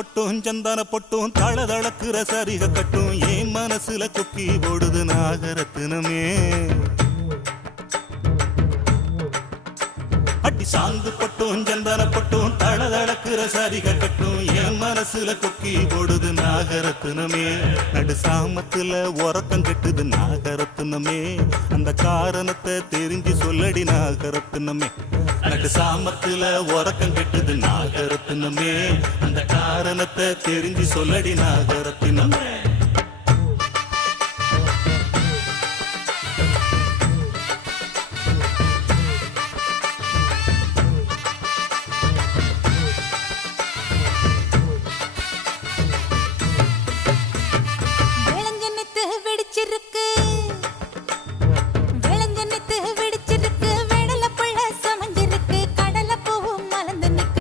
பொட்டும் சந்தான பொட்டும் தளதளக்குற சரிக கட்டும் என் மனசுல கொக்கி போடுது நாகரத்தினமே. அடி சாந்து பொட்டும் சந்தான பொட்டும் தளதளக்குற சரிக கட்டும் என் மனசுல கொக்கி போடுது நாகரத்தினமே. நடு சாமத்துல உறக்கம் கெட்டுது நாகரத்தினமே. அந்த காரணத்தை தெரிஞ்சு சொல்லடி நாகரத்தினமே. நடு சாமத்துல உறக்கம் கெட்டுது நாகரத்தினமே. அந்த காரணத்தை தெரிஞ்சு சொல்லடி நாகரத்தினமே.